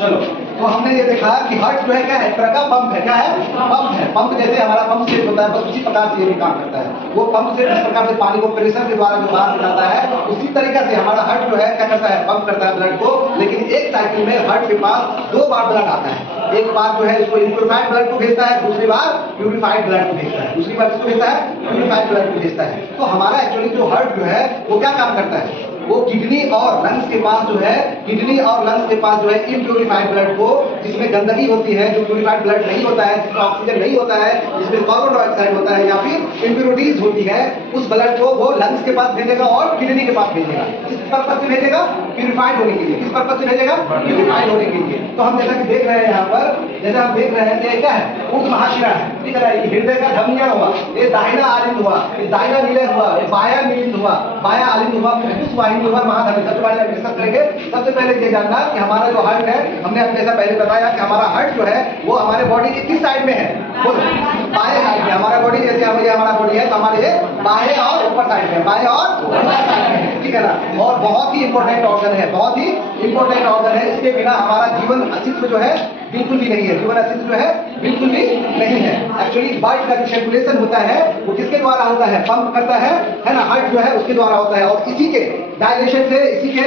चलो, तो हमने ये देखा कि हार्ट जो है क्या है, एक तरह का पंप है। क्या है? पंप है। पंप जैसे हमारा पंप सेट होता है, बस उसी प्रकार से ये भी काम करता है। वो पंप से जिस प्रकार से पानी को प्रेशर के द्वारा जो बाहर निकालता है, उसी तरीके से हमारा हार्ट जो है क्या करता है, पंप करता है ब्लड को। लेकिन एक साइकिल में हार्ट के पास 2 बार ब्लड आता है। एक बार जो है इसको इम्प्योरिफाइड ब्लड को भेजता है, दूसरी बार प्यूरिफाइड ब्लड को भेजता है। दूसरी बार किसको भेजता है? प्यूरिफाइड ब्लड को भेजता है। तो हमारा एक्चुअली जो हार्ट जो है वो क्या काम करता है, वो किडनी और लंग्स के पास जो है, किडनी और लंग्स के पास जो है इम्प्योरिफाइड ब्लड को, जिसमें गंदगी होती है, जो प्यूरिफाइड ब्लड नहीं होता है, जिसमें ऑक्सीजन नहीं होता है, जिसमें कार्बन डाइऑक्साइड होता है या फिर इम्प्योरिटीज होती है, उस ब्लड को वो लंग्स के पास भेजेगा और किडनी के पास भेजेगा। किस पर्पज से भेजेगा? प्यूरिफाइड होने के लिए। किस पर्पज से भेजेगा? प्यूरिफाइड होने के लिए। तो हम जैसा कि देख रहे हैं यहाँ पर, जैसा हम देख रहे हैं ये क्या है, ऊर्ध्व महाशिरा है, ठीक है। ये हृदय का धमनिया हुआ, ये दाहिना आलिंद हुआ, ये दाहिना निलय हुआ, ये बायां निलिंद हुआ, बायां आलिंद हुआ, फुफ्फुस वाहिनी हुआ, महाधमनी। सबसे पहले डिस्कस करेंगे। सबसे पहले ये जानना कि हमारा जो हार्ट है, हमने आपको जैसा पहले बताया कि हमारा हार्ट जो है वो हमारे बॉडी के किस साइड में है? बोलो। बाएं साइड में। हमारा बॉडी जैसे हमारा बॉडी है, तो हमारे ये बाएं और ऊपर साइड में, बाएं और ऊपर साइड में, ठीक है ना। और बहुत ही इंपॉर्टेंट ऑर्गन है, बहुत ही इंपॉर्टेंट ऑर्गन है। इसके बिना हमारा जीवन अस्तित्व जो है बिल्कुल भी नहीं है। जीवन अस्तित्व जो है बिल्कुल भी नहीं है। एक्चुअली ब्लड का जो सर्कुलेशन होता है वो किसके द्वारा होता है? पंप करता है ना, हार्ट जो है उसके द्वारा होता है। और इसी के डायलेशन से, इसी के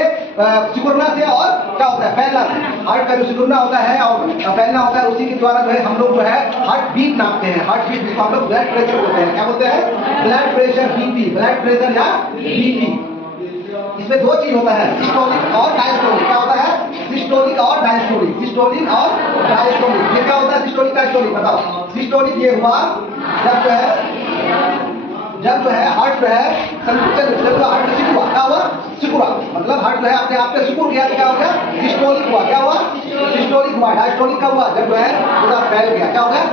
सिकुड़ना से, और क्या होता है, फैलना से। हार्ट का जो सिकुड़ना होता है और फैलना होता है, उसी के द्वारा जो है हम लोग जो है हार्ट बीट नापते हैं। हार्ट बीट जिसको हम लोग ब्लड प्रेशर बोलते हैं। क्या बोलते हैं? Blood pressure, BP. Blood pressure या बीपी। इसमें 2 चीज होता है, सिस्टोलिक और डायस्टोलिक। क्या होता है? सिस्टोलिक और डायस्टोलिक। सिस्टोलिक और डायस्टोलिक। ये क्या होता है? सिस्टोलिक, डायस्टोलिक बताओ। सिस्टोलिक ये हुआ जब जो है हार्ट जो है संकुचन, जब हार्ट सिकुड़ा। क्या हुआ? सिकुड़ा, मतलब हार्ट जो है अपने आप पे सिकुड़ गया, तो क्या हो गया? सिस्टोलिक हुआ। क्या हुआ? सिस्टोलिक हुआ। डायस्टोलिक का हुआ जब जो है पूरा फैल गया। क्या हो गया?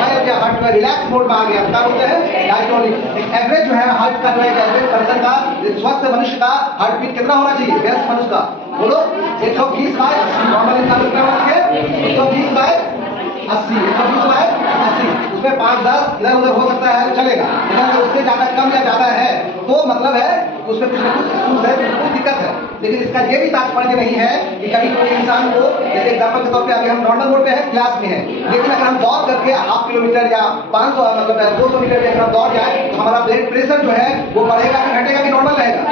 फैल गया, हार्ट में रिलैक्स मोड में आ गया। क्या बोलते हैं? डायस्टोलिक। एवरेज जो है हार्ट का, जो है एवरेज पर्सन का, स्वस्थ मनुष्य का हार्ट बीट कितना होना चाहिए? व्यस्क मनुष्य का बोलो 120/80। नॉर्मल इंसान कितना होना चाहिए? 120/80। 120/80। उसमें 5-10 इधर उधर हो सकता है, चलेगा। लेकिन अगर उससे ज्यादा कम या ज्यादा है तो मतलब है उसमें कुछ ना कुछ इश्यूज है, कुछ दिक्कत है। लेकिन इसका ये भी तात्पर्य नहीं है कि कभी कोई इंसान को, जैसे एग्जाम्पल के तौर पे अभी हम नॉर्मल मोड पे है, क्लास में है, लेकिन अगर हम दौड़ करके 1/2 किलोमीटर या 500 मतलब 200 मीटर अगर हम दौड़ जाए तो हमारा ब्लड प्रेशर जो है वो बढ़ेगा कि घटेगा कि नॉर्मल रहेगा?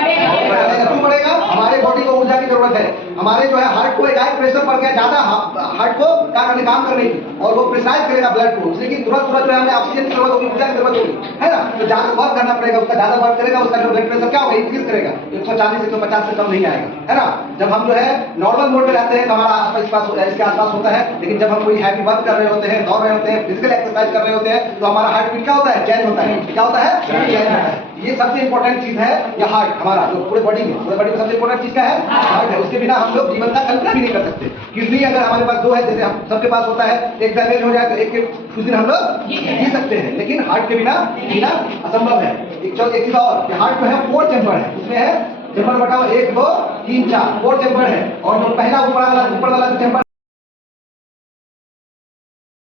बढ़ेगा। क्यों बढ़ेगा? हमारे बॉडी को ऊर्जा की जरूरत है। हमारे जो है हार्ट को एक हाई प्रेशर पड़ गया ज्यादा, हार्ट को क्या करने, काम करने की, और वो प्रेशराइज करेगा ब्लड को, लेकिन तुरंत जो है हमें ऑक्सीजन की जरूरत होगी, ऊर्जा की जरूरत होगी, है ना। तो ज्यादा वर्क करना पड़ेगा, उसका ज्यादा वर्क करेगा, उसका जो ब्लड प्रेशर क्या होगा, इंक्रीज करेगा। 140-150 से कम नहीं आएगा, है ना। जब हम जो है नॉर्मल मोड में रहते हैं तो हमारा इसके आसपास होता है। लेकिन जब हम कोई हैवी वर्क कर रहे होते हैं, दौड़ रहे होते हैं, फिजिकल एक्सरसाइज कर रहे होते हैं, तो हमारा हार्ट बीट क्या होता है? चेंज होता है। क्या होता है? चेंज होता है। ये सबसे इंपॉर्टेंट चीज है, ये हार्ट हमारा जो पूरे बॉडी में सबसे इंपॉर्टेंट चीज क्या है? हार्ट है। उसके बिना हम लोग जीवन का कल्पना भी नहीं कर सकते। किडनी अगर हमारे पास 2 है, जैसे हम सबके पास होता है, एक डैमेज हो जाए तो एक कुछ दिन हम लोग जी सकते हैं, लेकिन हार्ट के बिना जीना असंभव है। एक चीज और, हार्ट जो है 4 चैम्बर है, उसमें है चैम्बर बताओ 1, 2, 3, 4 4 चैम्बर है। और जो पहला ऊपर वाला चैम्बर